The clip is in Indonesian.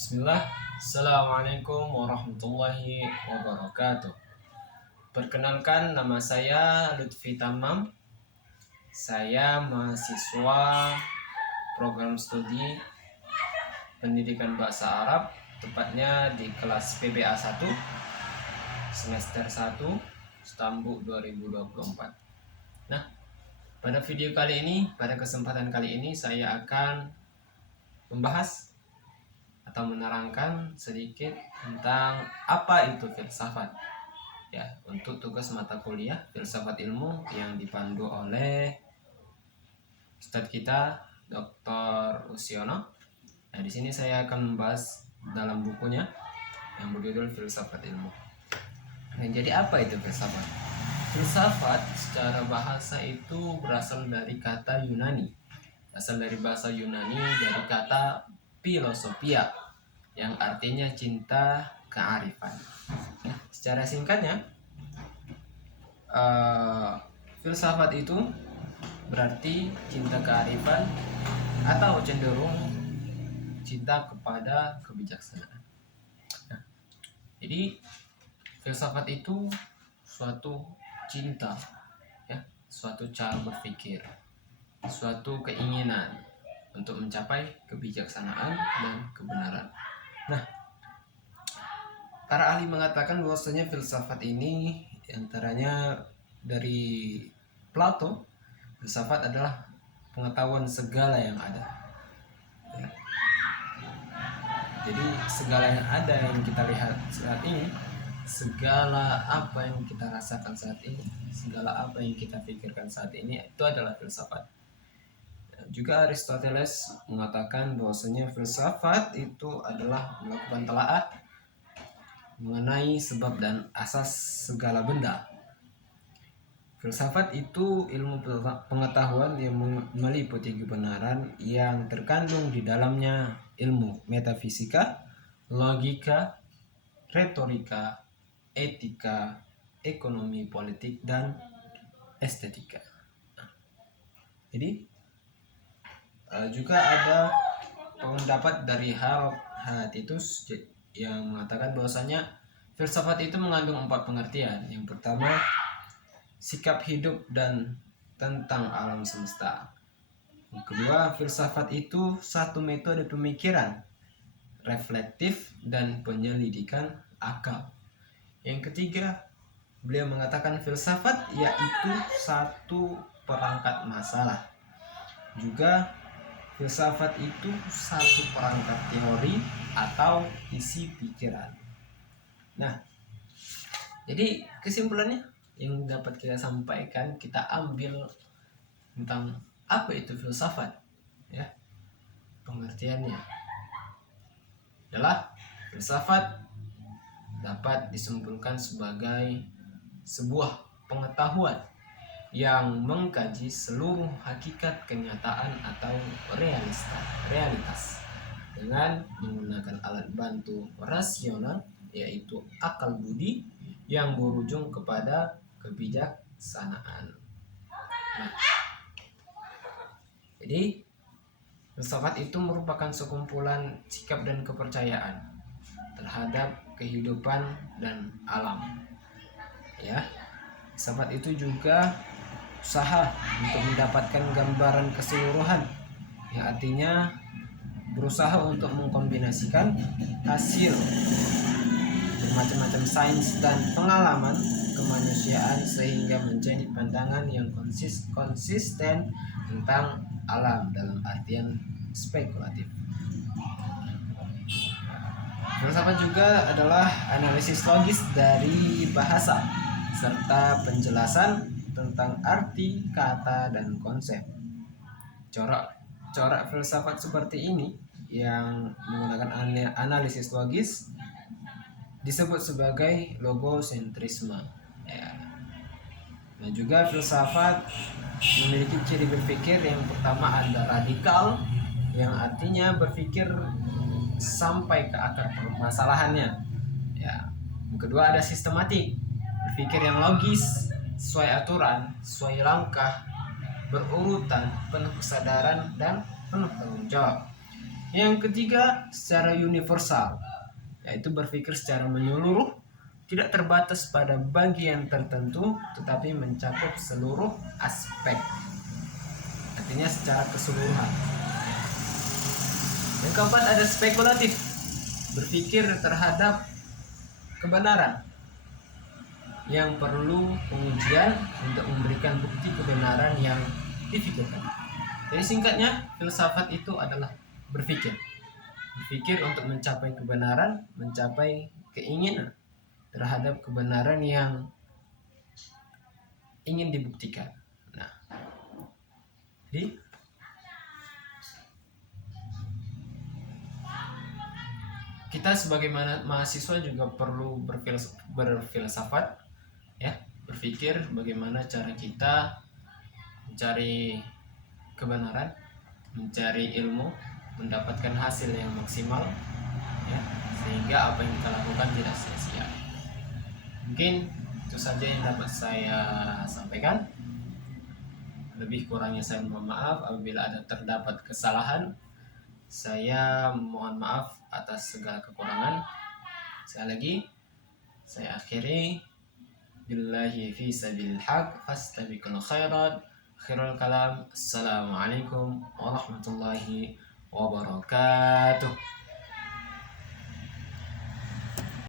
Bismillah. Assalamualaikum warahmatullahi wabarakatuh. Perkenalkan, nama saya Lutfi Tamam. Saya mahasiswa program studi pendidikan bahasa Arab, tepatnya di kelas PBA 1 semester 1 Stambu 2024. Nah, pada video kali ini, pada kesempatan kali ini saya akan membahas atau menerangkan sedikit tentang apa itu filsafat. Ya, untuk tugas mata kuliah filsafat ilmu yang dipandu oleh Ustadz kita Dr. Usiono. Nah, di sini saya akan membahas dalam bukunya yang berjudul Filsafat Ilmu. Nah, jadi apa itu filsafat? Filsafat secara bahasa itu berasal dari kata Yunani. Asal dari bahasa Yunani dari kata filosofia yang artinya cinta kearifan. Secara singkatnya, filsafat itu berarti cinta kearifan atau cenderung cinta kepada kebijaksanaan. Nah, jadi filsafat itu suatu cinta, ya, suatu cara berpikir, suatu keinginan untuk mencapai kebijaksanaan dan kebenaran. Nah, para ahli mengatakan bahwasanya filsafat ini antaranya dari Plato, filsafat adalah pengetahuan segala yang ada. Ya. Jadi segala yang ada yang kita lihat saat ini, segala apa yang kita rasakan saat ini, segala apa yang kita pikirkan saat ini, itu adalah filsafat. Juga Aristoteles mengatakan bahwasanya filsafat itu adalah melakukan telaah mengenai sebab dan asas segala benda. Filsafat itu ilmu pengetahuan yang meliputi kebenaran yang terkandung di dalamnya ilmu metafisika, logika, retorika, etika, ekonomi politik, dan estetika. Jadi juga ada pendapat dari Harold Hatitus yang mengatakan bahwasanya filsafat itu mengandung 4 pengertian. Yang pertama, sikap hidup dan tentang alam semesta. Yang kedua, filsafat itu satu metode pemikiran reflektif dan penyelidikan akal. Yang ketiga, beliau mengatakan filsafat yaitu satu perangkat masalah. Juga filsafat itu satu perangkat teori atau isi pikiran. Nah, jadi kesimpulannya yang dapat kita sampaikan, kita ambil tentang apa itu filsafat. Ya, pengertiannya adalah filsafat dapat disimpulkan sebagai sebuah pengetahuan yang mengkaji seluruh hakikat kenyataan atau realitas dengan menggunakan alat bantu rasional, yaitu akal budi yang berujung kepada kebijaksanaan. Nah, jadi filsafat itu merupakan sekumpulan sikap dan kepercayaan terhadap kehidupan dan alam. Ya, filsafat itu juga usaha untuk mendapatkan gambaran keseluruhan, yang artinya berusaha untuk mengkombinasikan hasil bermacam-macam sains dan pengalaman kemanusiaan sehingga menjadi pandangan yang konsisten tentang alam dalam artian spekulatif. Filsafat juga adalah analisis logis dari bahasa serta penjelasan tentang arti kata dan konsep. Corak filsafat seperti ini yang menggunakan analisis logis disebut sebagai logosentrisme. Ya. Nah, juga filsafat memiliki ciri berpikir yang pertama ada radikal, yang artinya berpikir sampai ke akar permasalahannya. Ya. Yang kedua ada sistematik, berpikir yang logis, sesuai aturan, sesuai langkah, berurutan, penuh kesadaran dan penuh tanggung jawab. Yang ketiga, secara universal, yaitu berpikir secara menyeluruh, tidak terbatas pada bagian tertentu, tetapi mencakup seluruh aspek. Artinya secara keseluruhan. Yang keempat, ada spekulatif, berpikir terhadap kebenaran yang perlu pengujian untuk memberikan bukti kebenaran yang difikirkan. Jadi singkatnya, filsafat itu adalah berpikir untuk mencapai kebenaran, mencapai keinginan terhadap kebenaran yang ingin dibuktikan. Nah, jadi kita sebagai mahasiswa juga perlu berfilsafat, ya, berpikir bagaimana cara kita mencari kebenaran, mencari ilmu, mendapatkan hasil yang maksimal, ya, sehingga apa yang kita lakukan tidak sia-sia. Mungkin itu saja yang dapat saya sampaikan. Lebih kurangnya saya mohon maaf. Apabila ada terdapat kesalahan, saya mohon maaf atas segala kekurangan. Sekali lagi saya akhiri, billahi fi sabilil haq fastabiqul khairat. Khairul kalam. Assalamualaikum warahmatullahi wabarakatuh.